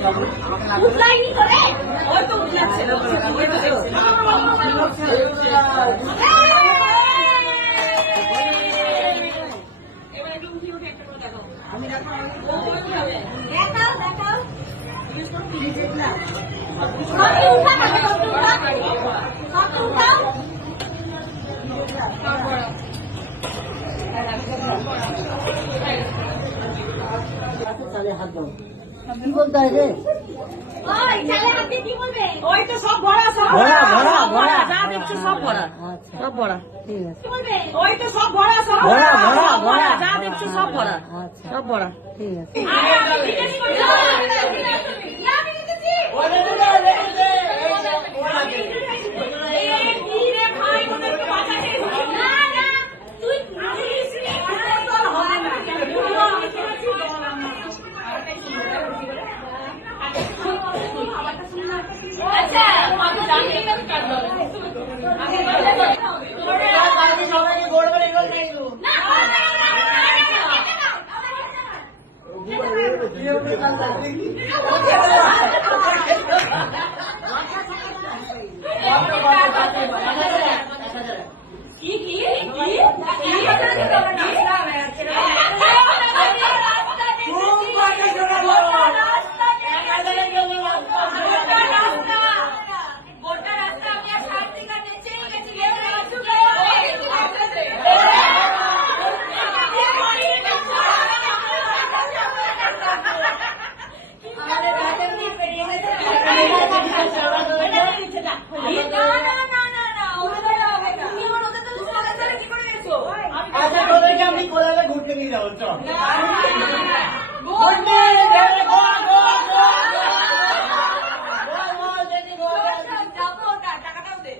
উঠলাইনি তো রে, ওই তো উঠলাচ্ছে এবার একটু উঠি উঠে একটা করে দেখো। আমি দেখো দেখাও দেখাও কি বলতে হয় রে? ওই তো সব ভরা সব ভরা, ভরা, ভরা। যা দেখছো সব ভরা আচ্ছা সব ভরা ঠিক আছে। ওই তো সব ভরা সব ভরা, ভরা, ভরা। যা দেখছো সব ভরা আচ্ছা সব ভরা ঠিক আছে। আমি কোলালে ঘুরতে নিয়ে যাবো চল। টাকাটাও দে